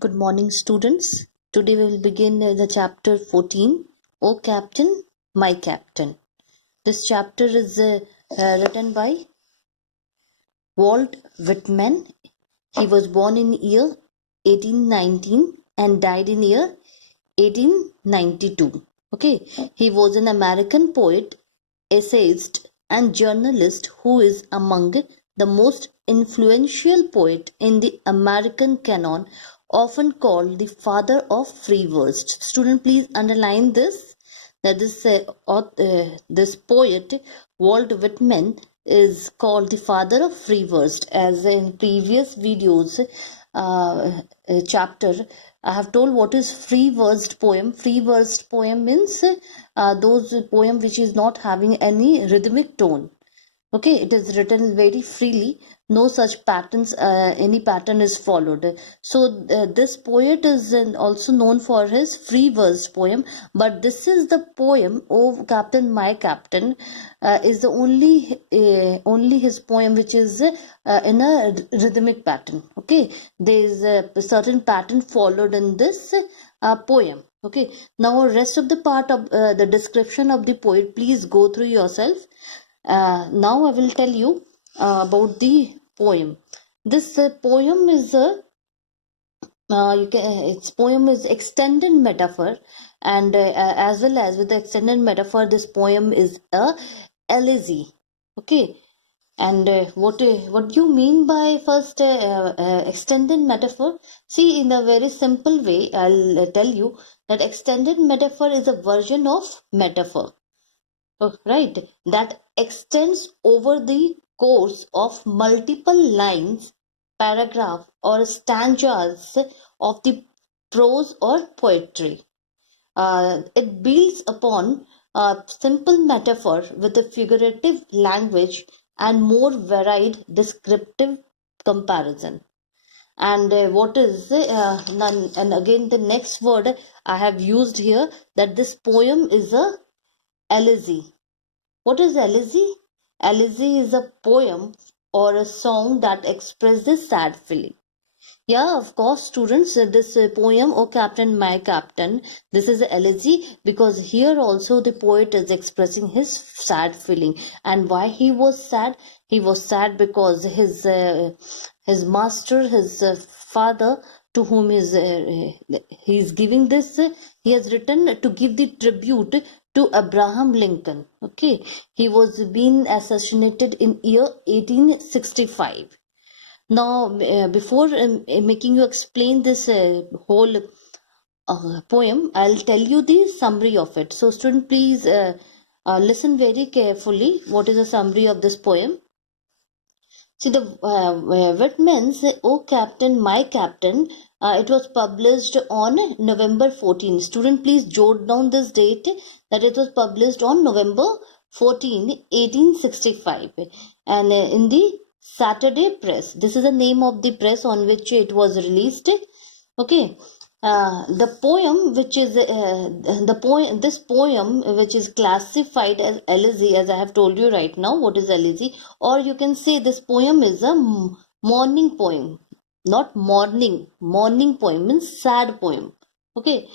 Good morning, students. Today we will begin the chapter 14, O Captain, My Captain. This chapter is written by Walt Whitman. He was born in year 1819 and died in year 1892. Okay, he was an American poet, essayist, and journalist who is among the most influential poet in the American canon, often called the father of free verse. Student, please underline this, that this poet Walt Whitman is called the father of free verse. As in previous videos chapter, I have told what is free versed poem. Free versed poem means those poem which is not having any rhythmic tone. Okay, it is written very freely, no such patterns, any pattern is followed. So this poet is also known for his free verse poem, but this is the poem, Oh Captain, My Captain, is the only his poem which is in a rhythmic pattern. Okay, there is a certain pattern followed in this poem. Okay, now rest of the part of the description of the poet, please go through yourself. Now I will tell you about the poem. This poem is a its poem is extended metaphor, and as well as with the extended metaphor, this poem is a elegy. Okay, and what do you mean by first extended metaphor? See, in a very simple way, I'll tell you that extended metaphor is a version of metaphor. Oh, right, that extends over the course of multiple lines, paragraph, or stanzas of the prose or poetry. It builds upon a simple metaphor with a figurative language and more varied descriptive comparison. And what is none, and again the next word I have used here, that this poem is a elegy. What is elegy? Elegy is a poem or a song that expresses sad feeling. Yeah, of course, students, this poem, Oh Captain, My Captain, this is an elegy because here also the poet is expressing his sad feeling. And why he was sad? He was sad because his master, his father, to whom he is giving this, he has written to give the tribute to Abraham Lincoln. Okay, he was being assassinated in year 1865. Now, before making you explain this whole poem, I'll tell you the summary of it. So, student, please listen very carefully. What is the summary of this poem? See, the Whitman's "Oh Captain, My Captain." It was published on November 14. Student, please jot down this date, that it was published on November 14, 1865, and in the Saturday Press. This is the name of the press on which it was released. Okay. The poem which is this poem which is classified as elegy, as I have told you right now what is elegy, or you can say this poem is a mourning poem, not mourning poem means sad poem. Okay,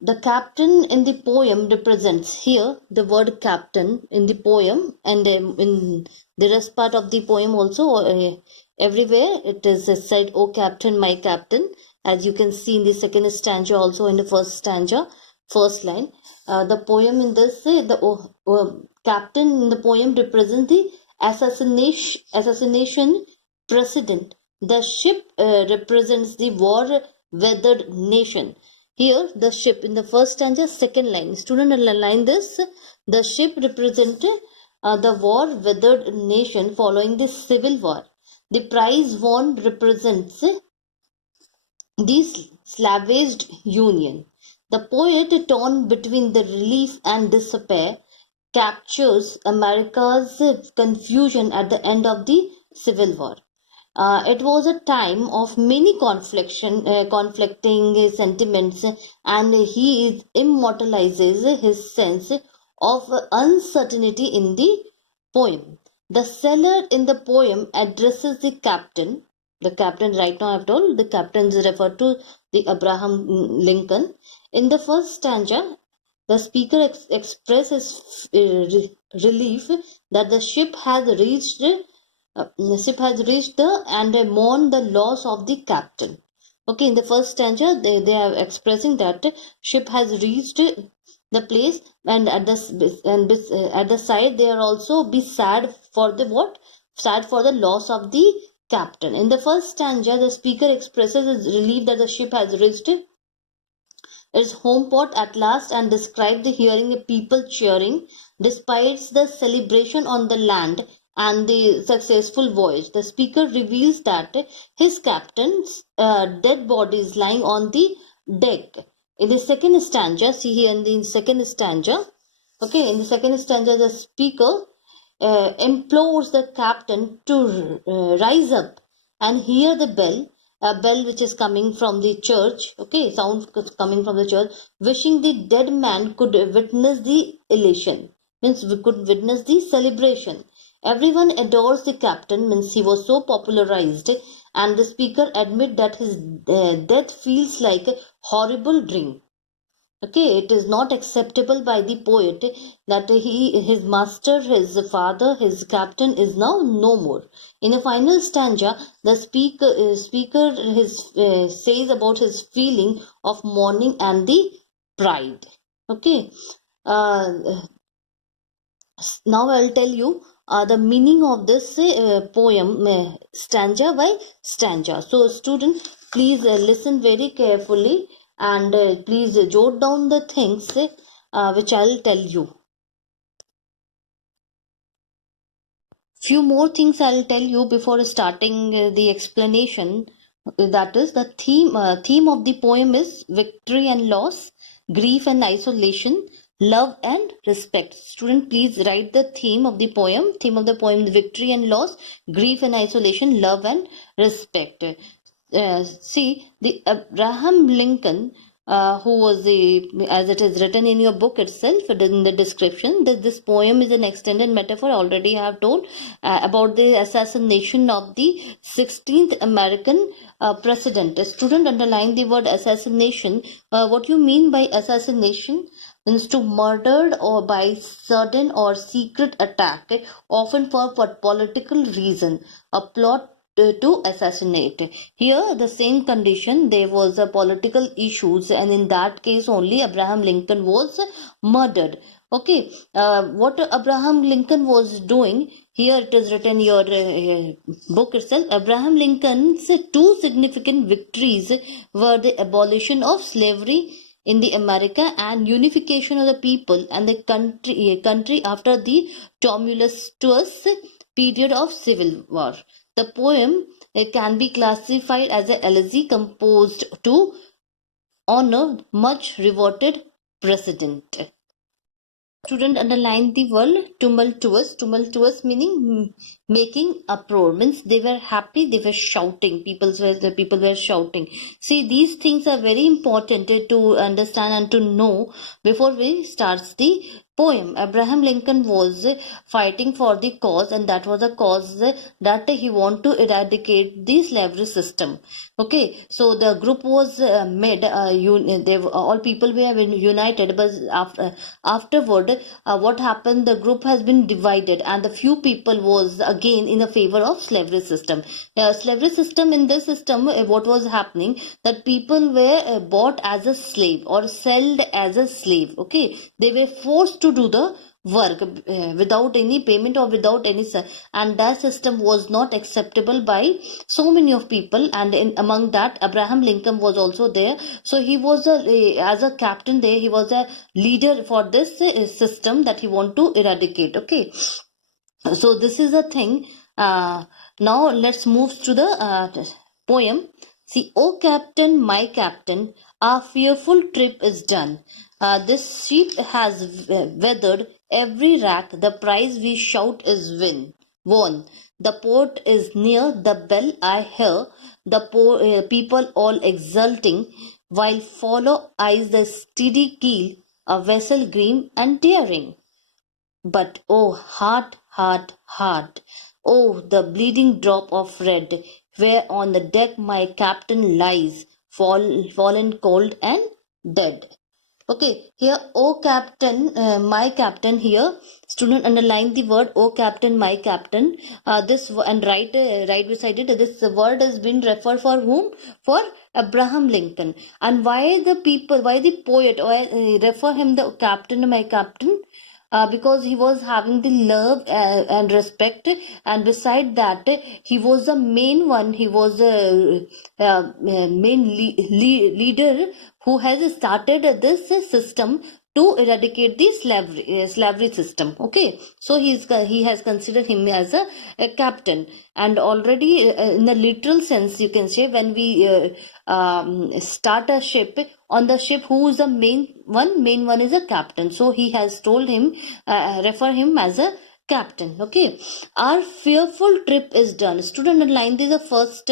the captain in the poem represents here the word captain in the poem, and in the rest part of the poem also, everywhere it is said, "Oh Captain, my Captain," as you can see in the second stanza, also in the first stanza, first line. The poem in this, the captain in the poem represents the assassination precedent. The ship represents the war-weathered nation. Here, the ship in the first stanza, second line. Student, align this. The ship represented the war-weathered nation following the civil war. The prize won represents the slavaged union. The poet, torn between the relief and despair, captures America's confusion at the end of the Civil War. It was a time of many conflicting sentiments, and he immortalizes his sense of uncertainty in the poem. The sailor in the poem addresses the captain The captain, right now I've told, the captain is referred to the Abraham Lincoln. In the first stanza, the speaker expresses relief that the ship has reached the and mourn the loss of the captain. Okay, in the first stanza, they are expressing that ship has reached the place, and at the side they are also be sad for the what? Sad for the loss of the captain. In the first stanza, the speaker expresses his relief that the ship has reached its home port at last and described the hearing of people cheering despite the celebration on the land and the successful voyage. The speaker reveals that his captain's dead body is lying on the deck. In the second stanza, see here in the second stanza, okay, in the second stanza, the speaker implores the captain to rise up and hear the bell, a bell which is coming from the church, okay, sound coming from the church, wishing the dead man could witness the elation, means we could witness the celebration. Everyone adores the captain, means he was so popularized, and the speaker admit that his death feels like a horrible dream. Okay, it is not acceptable by the poet that his master, his father, his captain is now no more. In a final stanza, the speaker says about his feeling of mourning and the pride. Okay, uh, now I'll tell you the meaning of this poem, stanza by stanza. So, student, please listen very carefully and please jot down the things which I'll tell you. Few more things I'll tell you before starting the explanation. That is, the theme of the poem is victory and loss, grief and isolation, love and respect. Student, please write the theme of the poem. Theme of the poem is victory and loss, grief and isolation, love and respect. See, the Abraham Lincoln, who was the, as it is written in your book itself, in the description, that this poem is an extended metaphor. Already I have told about the assassination of the 16th American president. A student, underline the word assassination. What you mean by assassination? Means to murdered or by sudden or secret attack, often for political reason. A plot to assassinate. Here, the same condition, there was a political issues, and in that case only Abraham Lincoln was murdered. Okay, what Abraham Lincoln was doing, here it is written your book itself. Abraham Lincoln's two significant victories were the abolition of slavery in the America and unification of the people and the country after the tumultuous period of civil war. The poem can be classified as an elegy composed to honor much revered president. Student, underline the word tumultuous. Tumultuous meaning making uproar, means they were happy, they were shouting. The people were shouting. See, these things are very important to understand and to know before we start the poem. Abraham Lincoln was fighting for the cause, and that was a cause that he want to eradicate the slavery system. Okay, so the group was made. All people were united, but afterward, what happened? The group has been divided, and the few people was again in the favor of slavery system. Slavery system, in this system, what was happening, that people were bought as a slave or sold as a slave. Okay, they were forced to do the work without any payment or without any, and that system was not acceptable by so many of people, and among that Abraham Lincoln was also there. So he was as a captain there, he was a leader for this system that he want to eradicate. Okay, so this is a thing. Now let's move to the poem. See, "O captain, my captain, our fearful trip is done. This ship has weathered every rack. The prize we shout is won. The port is near. The bell I hear. The people all exulting, while follow eyes the steady keel, a vessel green and daring. But oh, heart, heart, heart, oh, the bleeding drop of red, where on the deck my captain lies, fallen cold and dead. Okay, here, O captain, my captain. Here, student underline the word O captain, my captain. And right beside it, this word has been referred for whom? For Abraham Lincoln. And why the poet, or refer him the captain, my captain? Because he was having the love and respect, and beside that he was the main one, he was the main leader who has started this system to eradicate the slavery system. Okay, so he has considered him as a captain. And already in the literal sense, you can say, when we start a ship, on the ship, who is the main one is a captain, so he has told him, refer him as a captain. Okay, our fearful trip is done. Student underline this, the first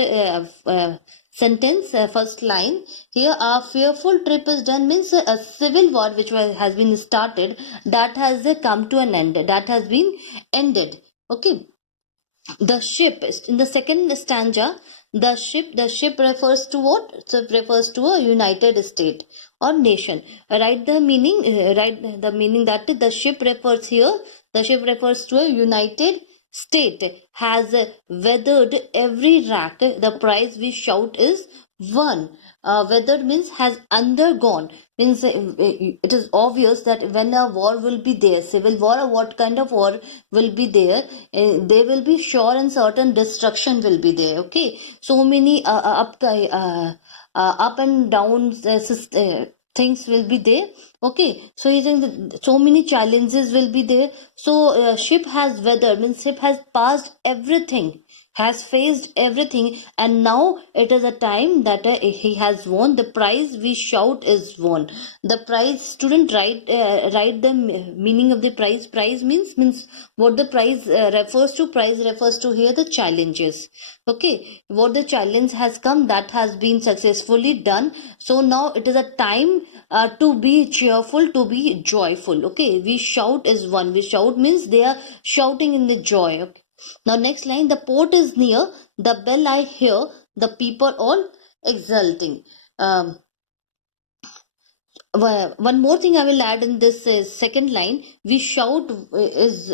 sentence, first line. Here, our fearful trip is done means a civil war which has been started, that has come to an end, that has been ended. Okay, the ship in the second stanza, the ship refers to what? So it refers to a united state or nation. Write the meaning, that the ship refers here, the ship refers to a united state, has weathered every rack, the prize we shout is won. Weathered means has undergone, means it is obvious that when a war will be there, civil war or what kind of war will be there, there will be sure and certain destruction will be there. Okay, so many up and down things will be there. Okay, so you think so many challenges will be there. So ship has weathered means ship has passed everything, has faced everything, and now it is a time that he has won. The prize we shout is won. The prize, student, write the meaning of the prize. Prize means what the prize refers to. Prize refers to here the challenges. Okay, what the challenge has come, that has been successfully done. So now it is a time to be cheerful, to be joyful. Okay, we shout is one. We shout means they are shouting in the joy. Okay. Now next line, the port is near, the bell I hear, the people all exulting. One more thing I will add in this second line, we shout is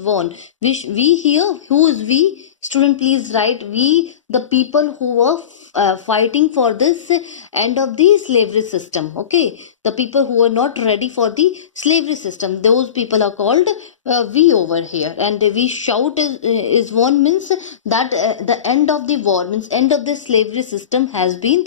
won. We here, who is we? Student, please write we, the people who were fighting for this end of the slavery system. Okay, the people who were not ready for the slavery system, those people are called we over here. And we shout is won means that the end of the war, means end of the slavery system has been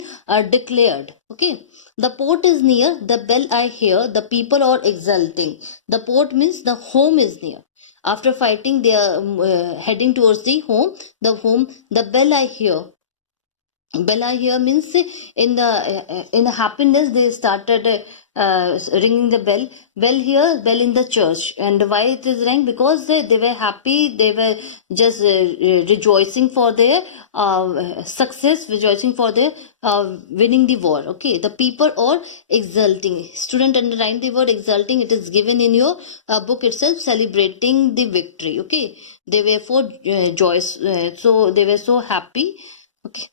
declared. Okay, the port is near, the bell I hear, the people are exulting. The port means the home is near. After fighting, they are heading towards the home. The bell I hear. Bell I hear means in the happiness they started ringing the bell. Bell here, bell in the church. And why it is rang? Because they were happy. They were just rejoicing for their success, rejoicing for their winning the war. Okay, the people are exulting. Student, underline the word exulting. It is given in your book itself, celebrating the victory. Okay, they were for joyous, so they were so happy. Okay,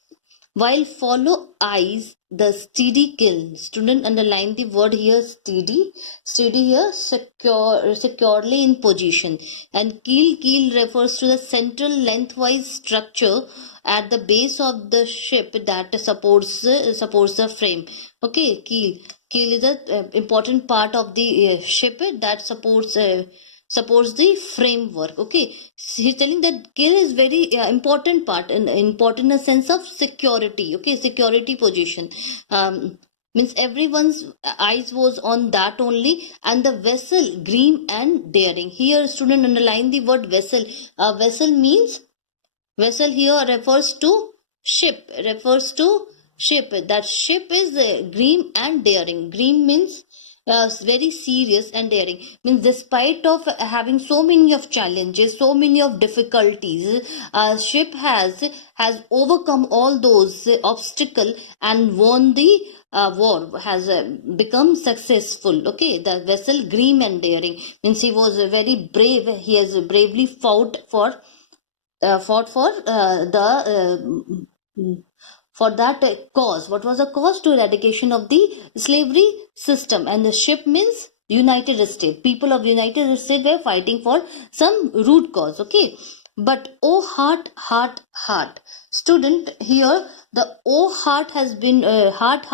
while follow eyes the steady kiln. Student, underline the word here, steady. Steady here, securely in position. And keel refers to the central lengthwise structure at the base of the ship that supports the frame. Okay, keel is an important part of the ship that supports the framework. Okay, he's telling that keel is very important part, important in a sense of security. Okay, security position. Means everyone's eyes was on that only, and the vessel grim and daring. Here, student, underline the word vessel. Vessel means, vessel here refers to ship. That ship is grim and daring. Grim means very serious, and daring means despite of having so many of challenges, so many of difficulties, ship has overcome all those obstacles and won the war, has become successful. Okay, the vessel grim and daring means he was very brave. He has bravely fought for fought for that cause. What was the cause? To eradication of the slavery system. And the ship means United States. People of United States were fighting for some root cause. Okay. But oh heart, heart, heart. Student, here the oh heart has been heart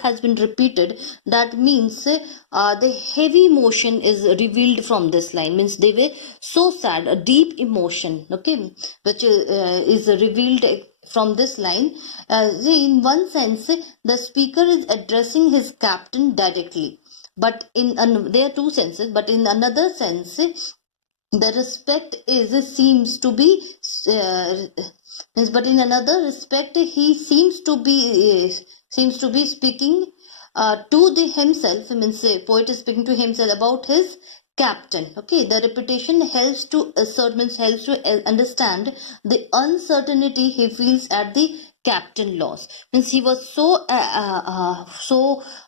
has been repeated. That means the heavy emotion is revealed from this line. Means they were so sad, a deep emotion. Okay, which is revealed from this line. See, in one sense, the speaker is addressing his captain directly. But there are two senses. But in another sense, the respect seems to be but in another respect he seems to be speaking to the himself. Means poet is speaking to himself about his captain. Okay, the repetition helps to assert, means helps to understand the uncertainty he feels at the captain loss. Means he was so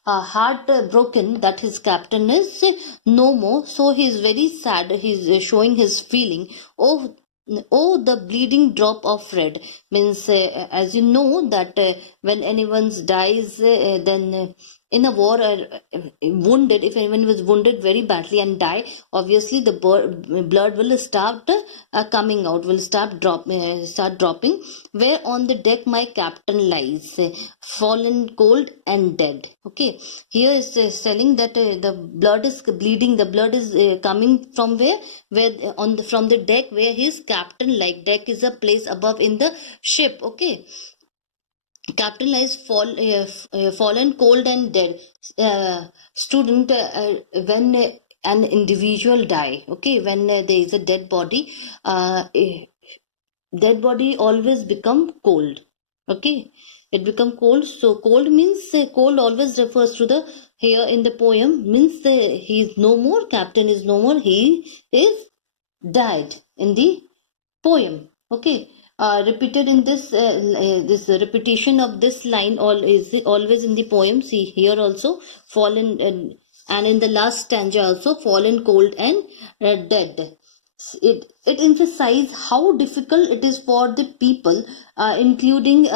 heartbroken that his captain is no more. So he is very sad. He's showing his feeling. Oh, the bleeding drop of red. Means as you know that when anyone dies, then in a war, wounded, if anyone was wounded very badly and die, obviously the blood will start coming out, will start dropping. Where on the deck my captain lies, fallen cold and dead. Okay, here is telling that the blood is bleeding. The blood is coming from where from the deck where his captain, like deck is a place above in the ship. Okay, captain lies fallen cold and dead. Student, when an individual die, okay, when there is a dead body, dead body always become cold. Okay, it become cold. So cold means cold always refers to the, here in the poem, means he is no more, captain is no more, he is died in the poem. Okay, repeated in this repetition of this line all is always in the poem. See here also fallen, and in the last stanza also fallen cold and dead. It emphasizes how difficult it is for the people, including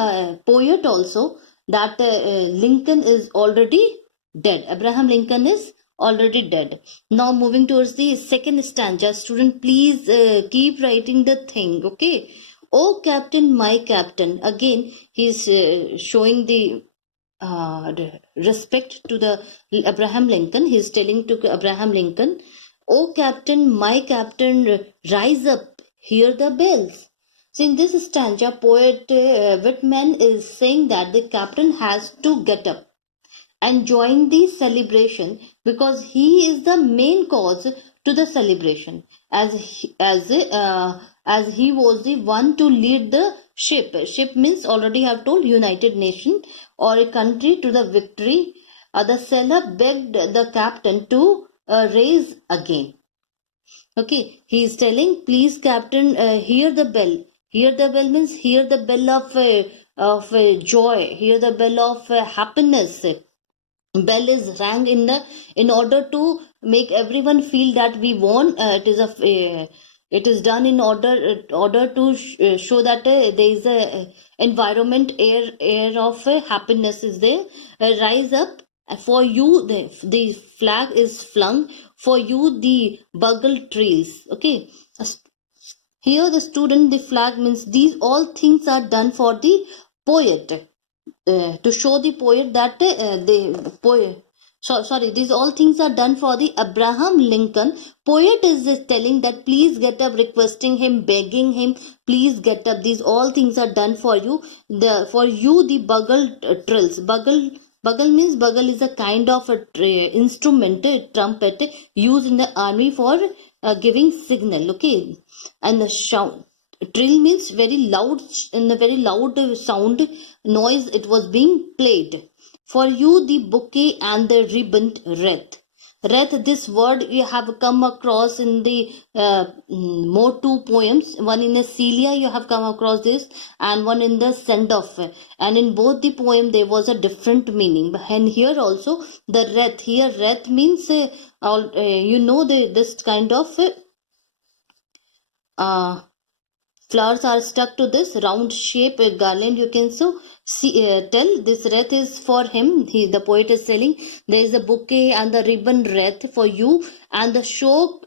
poet also, that Lincoln is already dead. Abraham Lincoln is already dead. Now moving towards the second stanza. Student, please keep writing the thing. Okay. Oh captain, my captain. Again, he's showing the respect to the Abraham Lincoln. He's telling to Abraham Lincoln, oh captain, my captain, rise up, hear the bells. So in this stanza, poet Whitman is saying that the captain has to get up and join the celebration because he is the main cause to the celebration, as he was the one to lead the ship means already I have told United Nation or a country to the victory. The sailor begged the captain to raise again. Okay, he is telling, please captain, hear the bell. Hear the bell means hear the bell of joy, hear the bell of happiness. Bell is rang in order to make everyone feel that we won. It is done in order to show that there is a environment, air of happiness is there. Rise up, for you the flag is flung, for you the bugle trails. Okay, here the student, the flag means these all things are done for the poet, to show the poet that sorry, these all things are done for the Abraham Lincoln. Poet is just telling that please get up, requesting him, begging him, please get up, these all things are done for you. For you the bugle trills. Bugle means, bugle is a kind of instrument, trumpet used in the army for giving signal. Okay, and the shout, trill means very loud, in a very loud sound noise it was being played. For you the bouquet and the ribboned wreath. Wreath, this word you have come across in the more two poems. One in the Celia you have come across this, and one in the Send Off. And in both the poem there was a different meaning. And here also the wreath. Here wreath means you know this kind of flowers are stuck to this round shape garland. You can so see, tell this wreath is for him. The poet is telling there is a bouquet and the ribbon wreath for you. And the shore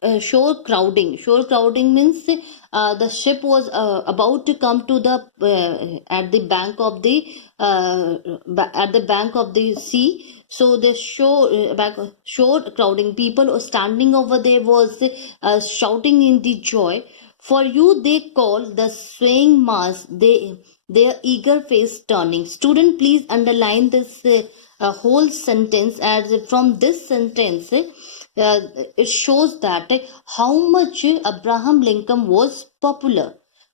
crowding. Shore crowding means the ship was about to come to the at the bank of the sea. So the shore crowding, people standing over there was shouting in the joy. For you they call the swaying mass, their eager face turning. Student, please underline this whole sentence, as from this sentence it shows that how much Abraham Lincoln was popular.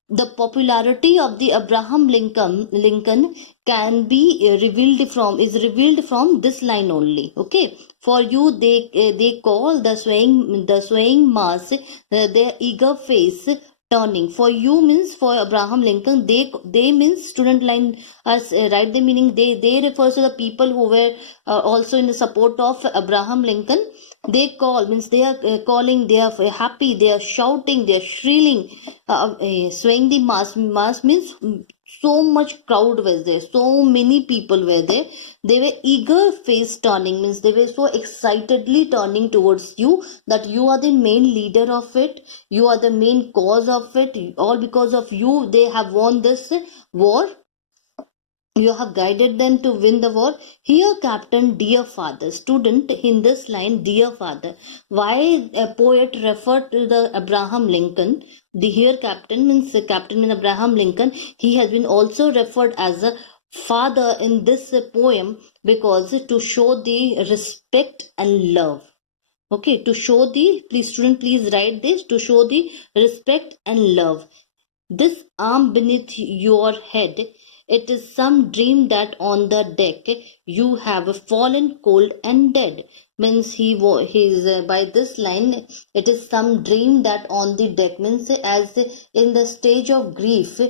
The popularity of the Abraham Lincoln can be revealed from this line only. Okay, for you they call the swaying mass their eager face turning. For you means for Abraham Lincoln, they means student line as write the meaning. They refers to the people who were also in the support of Abraham Lincoln. They call means they are calling, they are happy, they are shouting, they are shrilling, swaying the mass means so much crowd was there, so many people were there. They were eager face turning means they were so excitedly turning towards you, that you are the main leader of it, you are the main cause of it, all because of you they have won this war, you have guided them to win the war. Here, captain, dear father. Student, in this line, dear father. Why a poet referred to the Abraham Lincoln? The here captain means captain in Abraham Lincoln. He has been also referred as a father in this poem, because to show the respect and love. Okay, to show the, please student, please write this, to show the respect and love. This arm beneath your head, it is some dream that on the deck you have fallen cold and dead. Means he's by this line, it is some dream that on the deck, means as in the stage of grief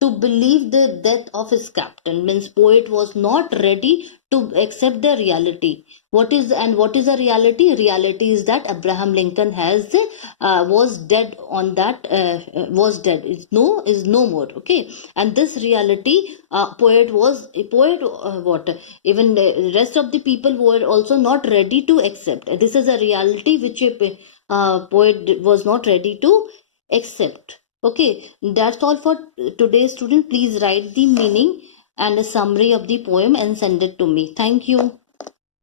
to believe the death of his captain. Means poet was not ready to accept the reality. What is a reality? Reality is that Abraham Lincoln has was dead on that was dead, is no more. Okay, and this reality poet what even the rest of the people were also not ready to accept. This is a reality which a poet was not ready to accept. Okay, that's all for today, student. Please write the meaning and a summary of the poem and send it to me. Thank you.